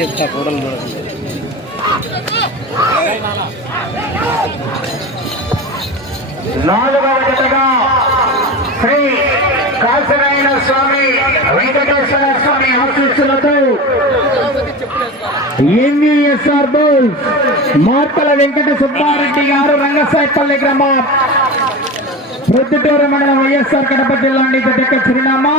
చెప్తా కూడలు చూడకుండా నాలుగవ జతగా శ్రీ కాశనాయన స్వామి వెంకటేశ్వర స్వామి ఆశీస్సులతో ఎంవీఎస్ఆర్ బోల్ మార్తల వెంకట సుబ్బారెడ్డి గారు రంగసాయిపల్లి గ్రామం. ప్రొద్దుటూరు మండలం వైఎస్ఆర్ కడప జిల్లా చిరునామా.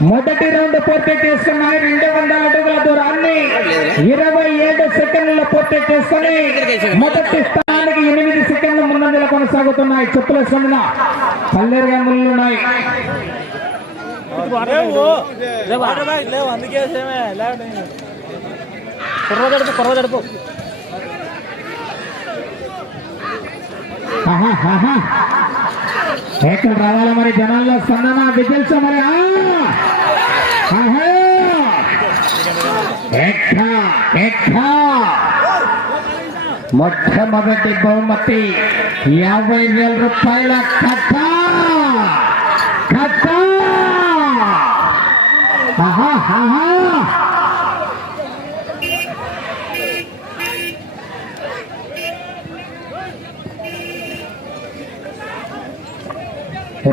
మొదటి రౌండ్ పూర్తి చేసుకున్నాయి రెండు వందల అడుగుల దూరాన్ని ఇరవై ఏడు సెకండ్ల పూర్తి చేసుకుని మొదటి స్థానానికి ఎనిమిది సెకండ్ల ముందంజలు కొనసాగుతున్నాయి. చెప్పుల స్వామిన పల్లెరు గంగులు ఉన్నాయి. లేవు అందుకే సేమే. కుర్ర తడుపు కుర్ర తడుపు ఆహా, ఆహా. ఎక్కడ రావాలా మరి జనాల్లో స్పందన విజిల్స్ మరి? మొట్టమొదటి బహుమతి యాభై వేల రూపాయల కథ కథ ఆహా,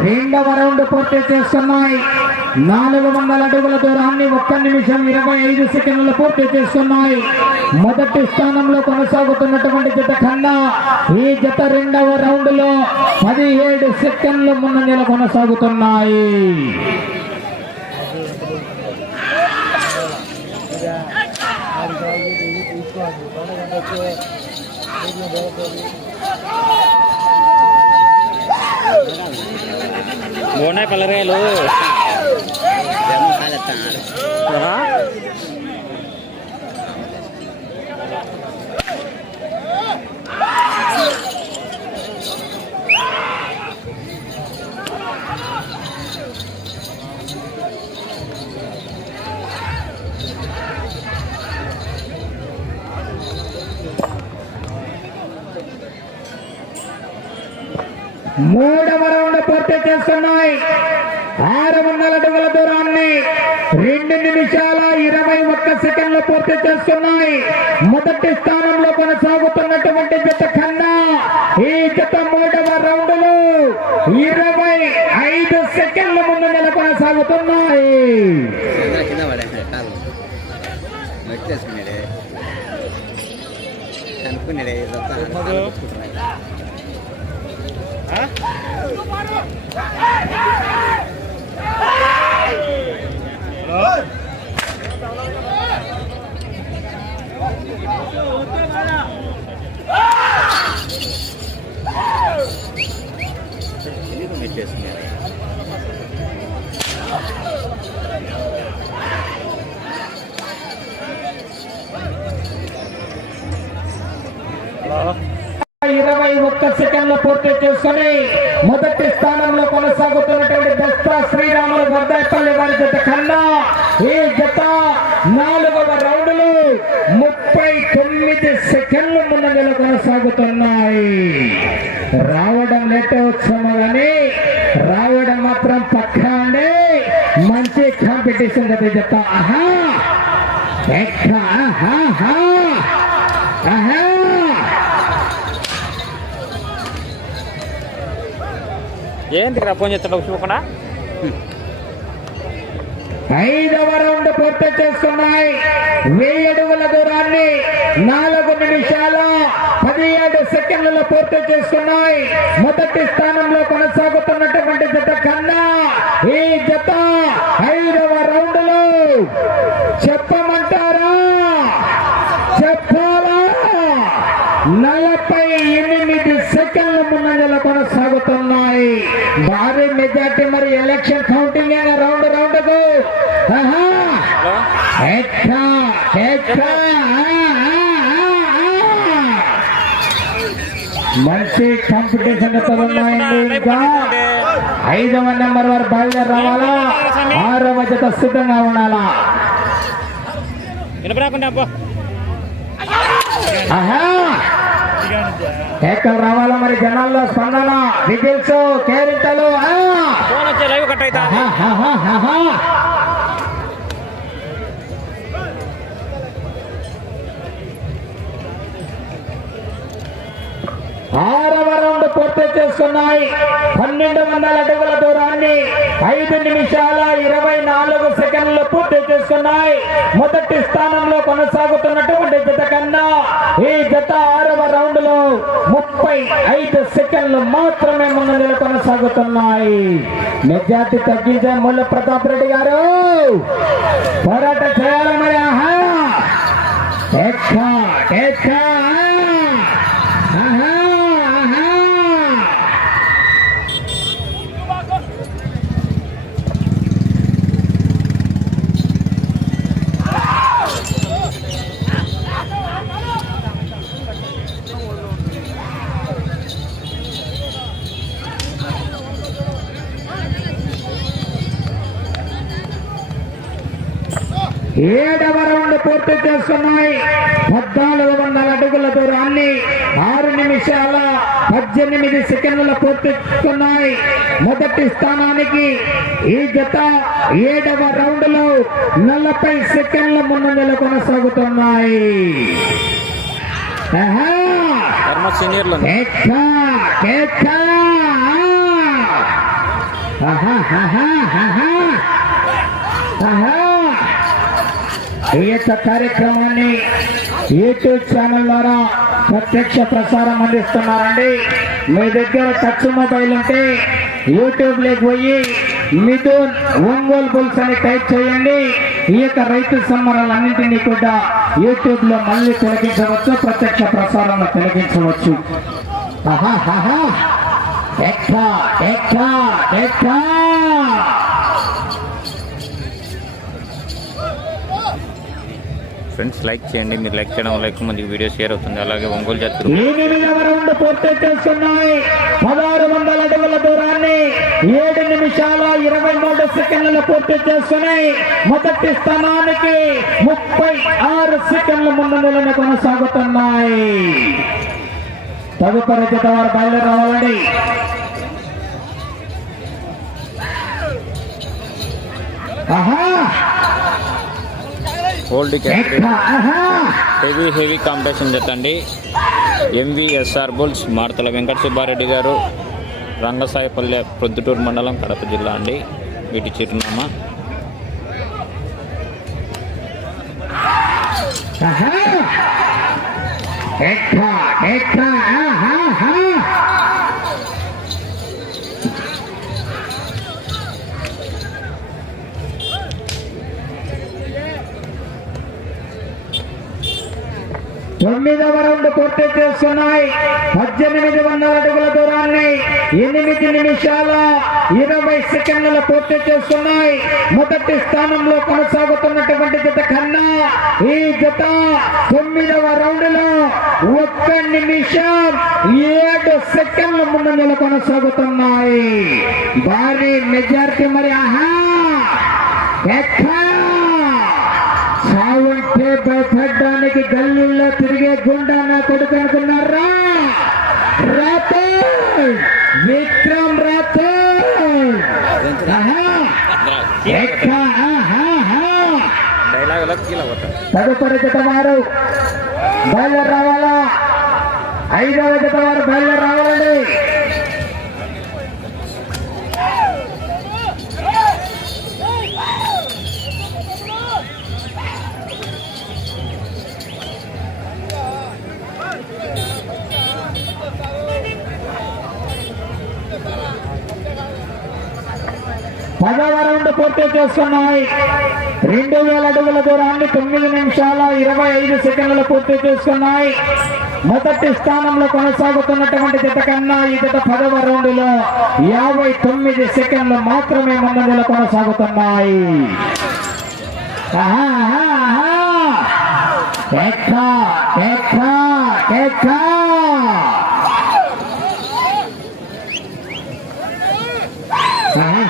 రెండవ రౌండ్ పూర్తి చేస్తున్నాయి. నాలుగు వందల అడుగుల దూరాన్ని ఒక్క నిమిషం ఇరవై ఐదు సెకండ్లు పూర్తి చేస్తున్నాయి. మొదటి స్థానంలో కొనసాగుతున్నటువంటి జత కన్నా ఈ జత రెండవ రౌండ్లో పదిహేడు సెకండ్లు ముందంజలు కొనసాగుతున్నాయి. బాగున్నాయి పల్లరాయలు మూడవ రౌండ్ పూర్తి చేస్తున్నాయి. ఆరు వందల అడుగుల దూరాన్ని రెండు నిమిషాల ఇరవై ఒక్క సెకండ్లు పూర్తి చేస్తున్నాయి. మొదటి స్థానంలో కొనసాగుతున్నటువంటి జత కన్నా ఈ జత మూడవ రౌండ్లో ఇరవై ఐదు సెకండ్ల ముందు నెల కొనసాగుతున్నాయి అనుకున్నాడే Yes, ma'am. తీసుకొని మొదటి స్థానంలో కొనసాగుతున్నటువంటి దస్తా శ్రీరాములు గొడ్డాయిపల్లి వారి జత కన్నా ఈ జత నాలుగవ రౌండ్లు ముప్పై తొమ్మిది సెకండ్ల ముందంజలు కొనసాగుతున్నాయి. రావడం లేట్ వచ్చాము కానీ రావడం మాత్రం పక్కా అండి మంచి కాంపిటీషన్ కదా జత. ఆహా! ఎక్క, ఆహా, ఆహా. ఏంటి ఫోన్ చేస్తాడు చూపకుండా ఐదవ రౌండ్ పూర్తి చేస్తున్నాయి. వెయ్యి అడుగుల దూరాన్ని నాలుగు నిమిషాల పదిహేడు సెకండ్లలో పూర్తి చేస్తున్నాయి. మొదటి స్థానంలో కొనసాగుతున్నటువంటి జత కన్నా ఈ జత ఐదవ రౌండ్లో చెప్పమంటారా? చెప్పాలా? నలభై ఎనిమిది సెకండ్ల ముందంజలో కొనసాగుతున్నాయి భారీ మెజార్టీ మరి ఎలక్షన్ కౌంటింగ్ రౌండ్ రౌండ్కు. మంచి కాంపిటీషన్ ఉన్నాయండి ఇంకా. ఐదవ నెంబర్ వారు బయలుదేరి రావాలా ఆరవ జత సిద్ధంగా ఉండాలా? ఆహా! ఎక్కడ రావాలా మరి జనాల్లో స్పందన విజిల్స్ కేరింతలు ఆ! ఫోన్ వచ్చే లైవ్ కట్ అవుతా ఆహాహాహాహా. ఆరవ రౌండ్ పూర్తి చేసుకున్నాయి పన్నెండు వందల అడుగుల దూరాన్ని ఐదు నిమిషాల ఇరవై నాలుగు సెకండ్లు పూర్తి చేసుకున్నాయి మొదటి స్థానంలో కొనసాగుతున్నటువంటి జత కన్నా ఈ జత ఆరవ రౌండ్లో ముప్పై ఐదు సెకండ్లు మాత్రమే ముందు కొనసాగుతున్నాయి. మెజార్టీ తగ్గించే ముల్ల ప్రతాప్ రెడ్డి గారు. పోరాట చేయాలి మరి. ఆహా! ఆహా ఏడవ రౌండ్ పూర్తి చేస్తున్నాయి. పద్నాలుగు వందల అడుగుల దూరాన్ని ఆరు నిమిషాల పద్దెనిమిది సెకండ్ల పూర్తి చేసుకున్నాయి మొదటి స్థానానికి ఈ జత ఏడవ రౌండ్లో నలభై సెకండ్ల ముందంజలు కొనసాగుతున్నాయి. ఆహా! ధర్మ సీనియర్లు కేక, కేక! ఆహా, ఆహా, ఆహా! ఆహా! ఈ యొక్క కార్యక్రమాన్ని యూట్యూబ్ ఛానల్ ద్వారా ప్రత్యక్ష ప్రసారం అందిస్తున్నారండి. మీ దగ్గర టచ్ మొబైల్ ఉంటే యూట్యూబ్లోకి పోయి మిథున్ ఒంగోలు బుల్స్ అని టైప్ చేయండి. ఈ యొక్క రైతు సంబరాలన్నింటినీ కూడా యూట్యూబ్లో మళ్ళీ తొలగించవచ్చు ప్రత్యక్ష ప్రసారంలో తొలగించవచ్చు. ఆహా, ఆహా. ఫ్రెండ్స్ లైక్ చేయండి. మీరు లైక్ చేయడం వల్ల ఎక్కువ మందికి వీడియో షేర్ అవుతుంది. అలాగే ఒంగోలు జాతి చేస్తున్నాయి. పదహారు వందల అడుగుల దూరాన్ని ఏడు నిమిషాల ఇరవై మూడు సెకండ్లు పూర్తి చేస్తున్నాయి. మొదటి స్థానానికి ముప్పై ఆరు సెకండ్ల ముందు కొనసాగుతున్నాయి. తదుపరి జత వారు ఆహా! Old category heavy heavy competition జతండి MVSR bulls మార్తల Venkata Subbareddy గారు రంగసాయపల్లె ప్రొద్దుటూరు మండలం కడప జిల్లా అండి. వీటి చిరునామా. తొమ్మిదవ రౌండ్ పూర్తి చేస్తున్నాయి. పద్దెనిమిది వందల అడుగుల దూరాన్ని ఎనిమిది నిమిషాల ఇరవై సెకండ్ల పూర్తి చేస్తున్నాయి. మొదటి స్థానంలో కొనసాగుతున్నటువంటి జత కన్నా ఈ జత తొమ్మిదవ రౌండ్లో ఒక్క నిమిషం ఏడు సెకండ్ల ముందంజలు కొనసాగుతున్నాయి భారీ మెజార్టీ మరి ఆహా! ఎక్కడ సావంటే భయపడడానికి గల్లీల్లో తిరిగే గుండా నా కొడుకు అనుకున్నారా? రాథోడ్ విక్రమ్ రాథోడ్ తదుపరి జత వారు బయలుదేరి రావాలా ఐదవ జత వారు బయలుదేరి రావాలండి పదవ రౌండ్ పూర్తి చేస్తున్నాయి రెండు వేల అడుగుల దూరాన్ని తొమ్మిది నిమిషాల ఇరవై ఐదు సెకండ్లు పూర్తి చేసుకున్నాయి. మొదటి స్థానంలో కొనసాగుతున్నటువంటి జత కన్నా ఈ జత పదవ రౌండ్లో యాభై తొమ్మిది సెకండ్లు మాత్రమే ముందంజలో కొనసాగుతున్నాయి. ఆహా, ఆహా, ఆహా. ఎక్కా ఎక్కా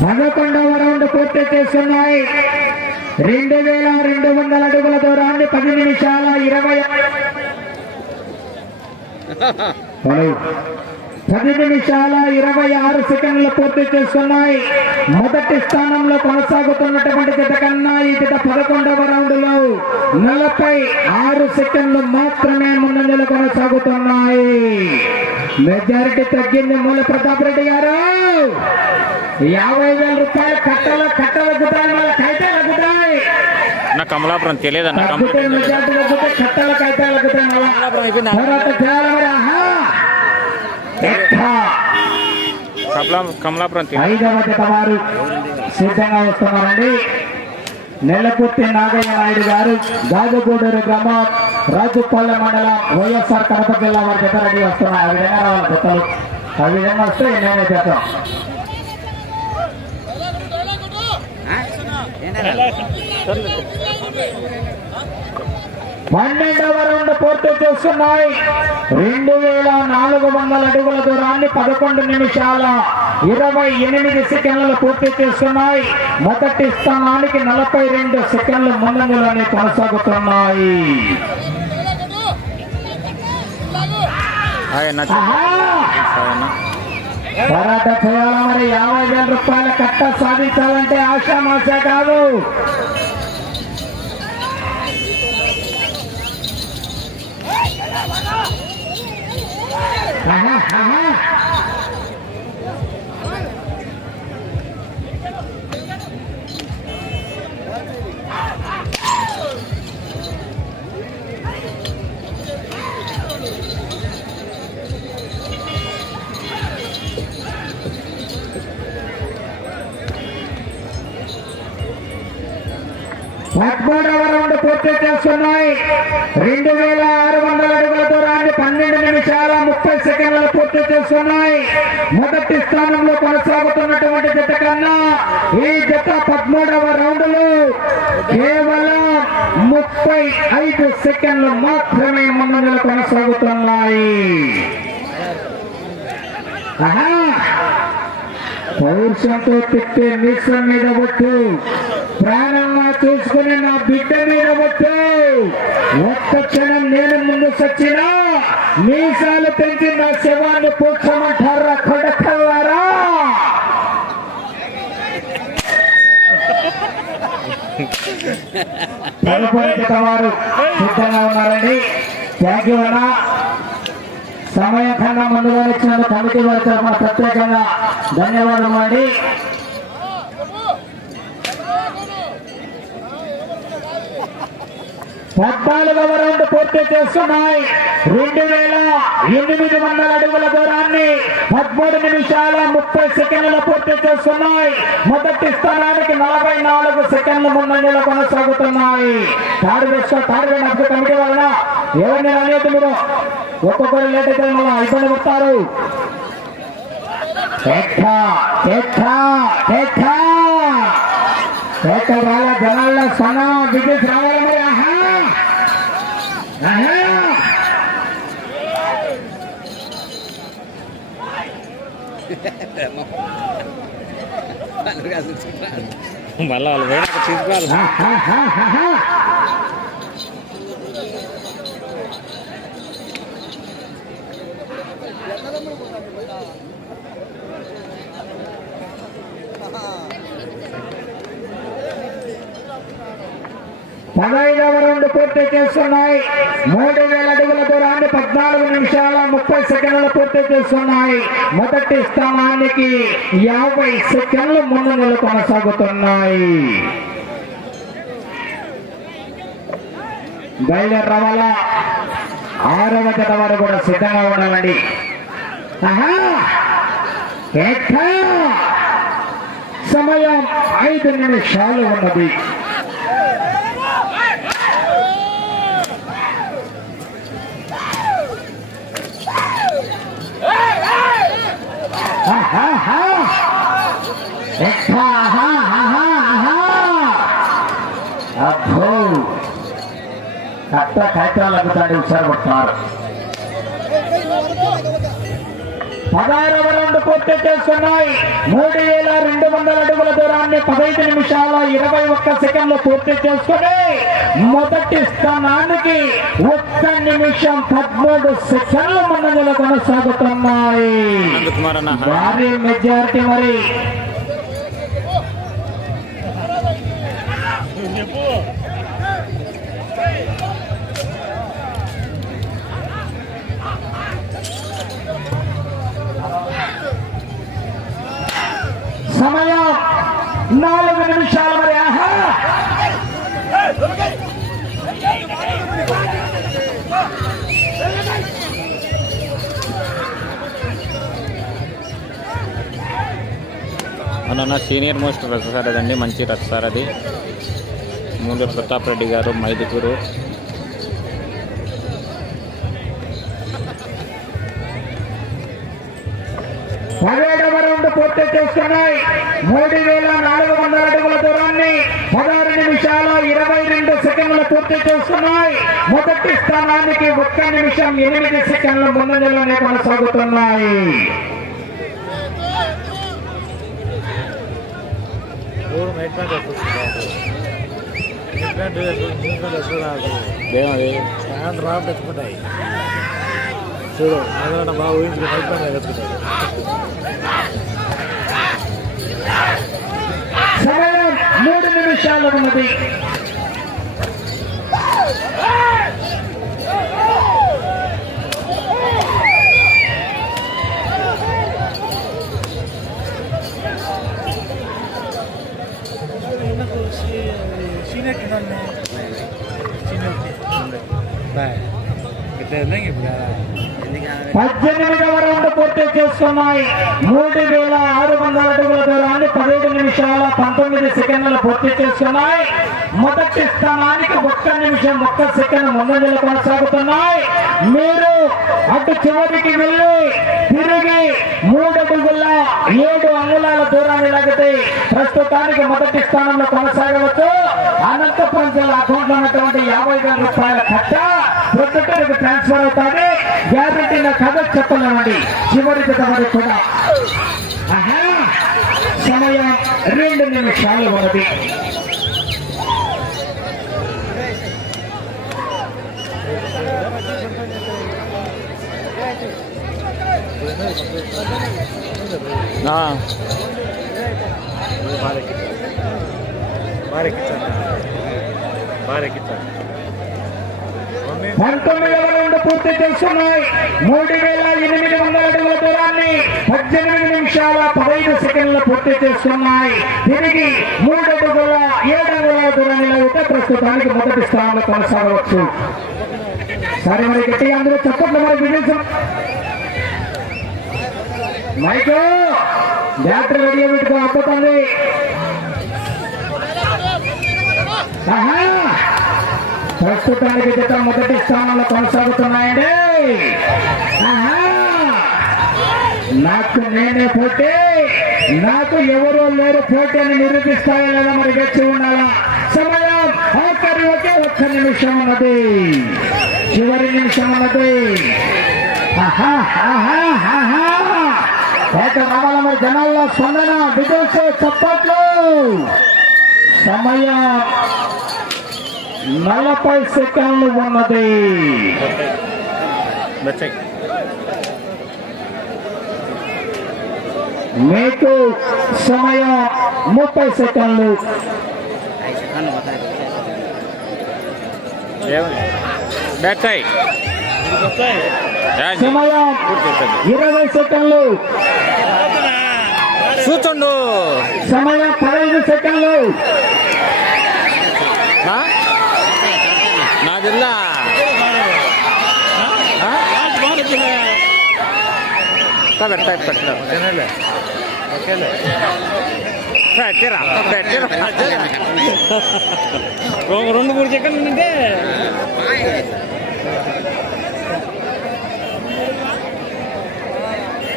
పదకొండవ రౌండ్ పూర్తి చేస్తున్నాయి రెండు వేల రెండు వందల అడుగుల దూరాన్ని పది నిమిషాల ఇరవై. పది నిమిషాల ఇరవై ఆరు సెకండ్లు పూర్తి చేస్తున్నాయి. మొదటి స్థానంలో కొనసాగుతున్నటువంటి జత కన్నా ఈ జత పదకొండవ రౌండ్లో నలభై ఆరు సెకండ్లు మాత్రమే ముందంజలు కొనసాగుతున్నాయి. మెజారిటీ తగ్గింది మూల ప్రతాప్ రెడ్డి గారు. యాభై వేల రూపాయలు కట్టల కట్టల గుట్టాయి మళ్ళీ కైతాల నా కమలాపురం తెలియదన్న తగ్గితే మెజారిటీ కమలాపురం ఐదవ వారు సిద్ధంగా వస్తున్నారండి. నెల్లకుర్తి నాగయ్య నాయుడు గారు గాజుగూడూరు గ్రామం రాజుపల్లె మండలం వైఎస్ఆర్ కడప జిల్లా వారి జత రెడీ వస్తున్నారు ఆ విధంగా రావాలి జతలు. ఆ విధంగా వస్తే నేనే చేస్తాం పన్నెండవ రౌండ్ పూర్తి చేస్తున్నాయి. రెండు వేల నాలుగు వందల అడుగుల దూరాన్ని పదకొండు నిమిషాల ఇరవై ఎనిమిది సెకండ్లు పూర్తి చేస్తున్నాయి. మొదటి స్థానానికి నలభై రెండు సెకండ్లు ముందంజలోనే కొనసాగుతున్నాయి. ఆయన పోరాటం చేయాలా మరి యాభై వేల రూపాయల కట్ట సాధించాలంటే ఆశామాష కాదు ఆహా, ఆహా. వస్తున్నాయి రెండు వేల ఆరు వందల అడుగుల దూరాన్ని పన్నెండు నిమిషాల ముప్పై సెకండ్లు పూర్తి చేస్తున్నాయి. మొదటి స్థానంలో కొనసాగుతున్నటువంటి జత కన్నా ఈ జత పద్మూడవ రౌండ్లో కేవలం ముప్పై ఐదు సెకండ్లు మాత్రమే ముందంజలు కొనసాగుతున్నాయి పౌరుషంతో తిట్టే మిశ్రం మీద ఒట్టు. ప్రాణంగా చూసుకుని నా బిడ్డ మీద ఒట్టు. ఒక్క క్షణం నేను ముందు సచ్చినా మీసాలు పెంచి నా శవాన్ని పూడ్చమంటారా కొడకల్లారా? వారు సిద్ధంగా ఉన్నారండి. థ్యాంక్ యూ అన్నా. సమయం కన్నా ముందుగా ఇచ్చినందుకు కమిటీ వారి తరఫున ప్రత్యేకంగా ధన్యవాదం అండి పద్నాలుగవ రౌండ్ పూర్తి చేస్తున్నాయి. రెండు వేల ఎనిమిది వందల అడుగుల దూరాన్ని పదమూడు నిమిషాల ముప్పై సెకండ్లు పూర్తి చేస్తున్నాయి. మొదటి స్థానానికి నలభై నాలుగు సెకండ్ల ముందంజలో కొనసాగుతున్నాయి. తాడు వేసుకో తాడు వేసిన కమిటీ వలన ఎవరిని రాలేదు మీరు? ఒక్కొక్కరు లేట్ అయితే ఇబ్బంది పడతారు టెట్టా, టెట్టా, టెట్టా. జనాల్లో స్పందన బిగ్గెస్ రావాలి. మళ్ళీ వాళ్ళు పోయినాక తీసుకోవాలి ఆహాహాహా. పదహైదవ పూర్తి చేస్తున్నాయి. మూడు వేల అడుగుల దూరాన్ని పద్నాలుగు నిమిషాల ముప్పై సెకండ్లు పూర్తి చేస్తున్నాయి. మొదటి స్థానానికి యాభై సెకండ్లు ముందు కొనసాగుతున్నాయి. బయలుదేరి రావాలా ఆరవ జత వారు కూడా సిద్ధంగా ఉండాలండి. సమయం ఐదు నిమిషాలు ఉన్నది. అబ్బో కట్ట కాగితాలు అగ్గుతాడు హుషారు కొట్టున్నారు పదహారవ రౌండ్ పూర్తి చేస్తున్నాయి మూడు వేల రెండు వందల అడుగుల దూరాన్ని పదహైదు నిమిషాల ఇరవై ఒక్క సెకండ్లు పూర్తి చేసుకుని మొదటి స్థానానికి ఒక్క నిమిషం పదమూడు సెకండ్ల ముందంజలు కొనసాగుతున్నాయి. భారీ మెజారిటీ మరి. సమయం నాలుగు నిమిషాలు మరి. ఆహా! అన్న సీనియర్ మోస్ట్ రథసారి అదండి మంచి రథసారథి మూలూరు ప్రతాప్ రెడ్డి గారు మైదుకూరు పూర్తి చేసుకున్నాయి మూడు వేల నాలుగు వందల అడుగుల దూరం. నిమిషాల ఇరవై రెండు సెకండ్లు పూర్తి చేసుకున్నాయి మొదటి స్థానానికి ఒక్క నిమిషం ఎనిమిది సెకండ్ల ముందంజలోనే కొనసాగుతున్నాయి. చూడు బాగా ఊహించుకుని ఉన్నది పద్దెనిమిదవ రౌండ్ పూర్తి చేస్తున్నాయి. మూడు వేల ఆరు పదిహేడు నిమిషాల పంతొమ్మిది సెకండ్లు పూర్తి చేసుకున్నాయి మొదటి స్థానానికి ఒక్క నిమిషం ఒక్క సెకండ్ ముందంజలు కొనసాగుతున్నాయి. మీరు అటు చివరికి వెళ్ళి తిరిగి మూడు అడుగుల ఏడు అంగుళాల దూరాన్ని లాగితే ప్రస్తుతానికి మొదటి స్థానంలో కొనసాగవచ్చు. అనంతపురం జిల్లా అకౌంట్లో ఉన్నటువంటి యాభై వేల రూపాయల ఖర్చ ప్రొద్దుటకు ట్రాన్స్ఫర్ అవుతుంది. గ్యారెంటీ నా కథ చెప్పలేమండి. చివరి కూడా. సమయం రెండు నిమిషాలు ఉన్నది పంతొమ్మిది వేల రెండు పూర్తి చేస్తున్నాయి. మూడు వేల ఎనిమిది వందల అడుగుల దూరాన్ని పద్దెనిమిది నిమిషాల పదహైదు సెకండ్లు పూర్తి చేస్తున్నాయి. తిరిగి మూడు అడుగుల ఏడు అడుగుల దూరాన్ని లాగితే ప్రస్తుతానికి మొదటి స్థానంలో కొనసాగవచ్చు. సరే మరి గట్టిగా అందరూ చెప్పట్లు మరి విజయం మైకు బ్యాటరీ రెడీ పెట్టుకో అప్పుతుంది ఆహా! ప్రస్తుతానికి జత మొదటి స్థానంలో కొనసాగుతున్నాయండి. ఆహా! నాకు నేనే పోటీ. నాకు ఎవరో లేరు. పోటీ అని నిరూపిస్తాయా లేదా? మరి గచ్చి ఉండాలా? సమయం ఆఖరి ఒకే ఒక్క నిమిషం ఉన్నది. చివరి నిమిషం ఉన్నది. రావాల మరి జనాల్లో స్పందన? విదేశీ చప్పట్లు. సమయం నలభై సెకండ్లు ఉన్నది. మీకు సమయం ముప్పై సెకండ్లు. సమయం ఇరవై సెకండ్లు. కూర్చోండు సమయం పదహైదు సెకండ్లు. పెట్టిరా రెండు మూడు సెకండ్లు ఉంటే వచ్చే ఉంటే పో. ఆ, ఇవి కూడా బాగుంటాయి కాదు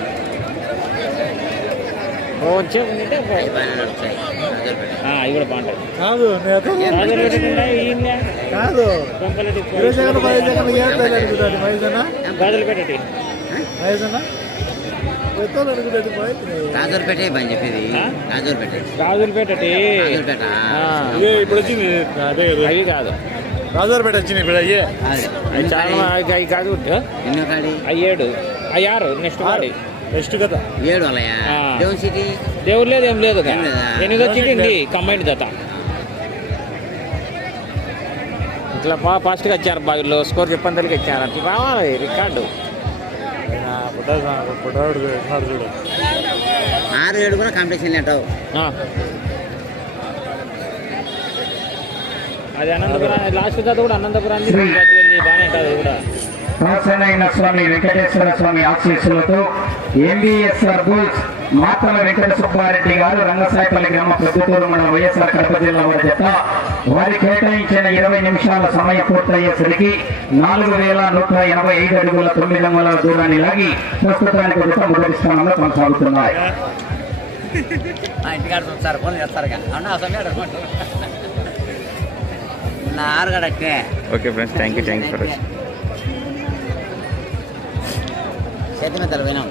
నేత రాజులు పెట్టుకుంటా ఈయన కాదు కొంపలటి ఇరవై సెకండ్ పది సెకండ్ ఏడుతుంది అడుగుతాడు పెట్టటి వయసునా పెద్దోళ్ళు అడుగుతాడు రాజూర్పేట పని చెప్పేది? రాజూర్పేట రాజూర్పేట ఇప్పుడు వచ్చింది. అదే కదా. అవి కాదు. రాజాపేట వచ్చింది ఇప్పుడు అయ్యే. అవి చాలా అవి అవి కాదు. కాడి? అవి అవి ఆరు. నెక్స్ట్ వాడి నెక్స్ట్ కదా. ఏడు అలయ? సిటీ దేవుడు లేదు ఏం లేదు? ఎనిమిది వచ్చింది కంబైండ్ జత ఇట్లా బా ఫాస్ట్గా వచ్చారు బాగా స్కోర్ చెప్పంతలకి ఇచ్చారు. అట్లా రావాలి రికార్డు. ఆరు ఏడు కూడా కాంపిటీషన్ లేటావు ఆ. అది అనంతపురం లాస్ట్ జత కూడా అనంతపురం వెళ్ళి బాగానే ఉంటుంది అది కూడా స్వామి వెంకటేశ్వర స్వామి ఆశీస్సులతో ఎంబీఎస్ఆర్ బుల్స్ మాతల వెంకట సుబ్బారెడ్డి గారు రంగసాయపల్లి గ్రామ ప్రొద్దుటూరు మన వైఎస్ఆర్ కడప జిల్లా వారి జత వారి కేటాయించిన ఇరవై నిమిషాల సమయం పూర్తయ్యేసరికి నాలుగు వేల నూట ఎనభై ఐదు అడుగుల తొమ్మిది వందల దూరాన్ని లాగి ప్రస్తుతానికి జత మొదటి స్థానంలో కొనసాగుతున్నాయి. Okay friends thank you thank you for చేతి మీద పోయినాం.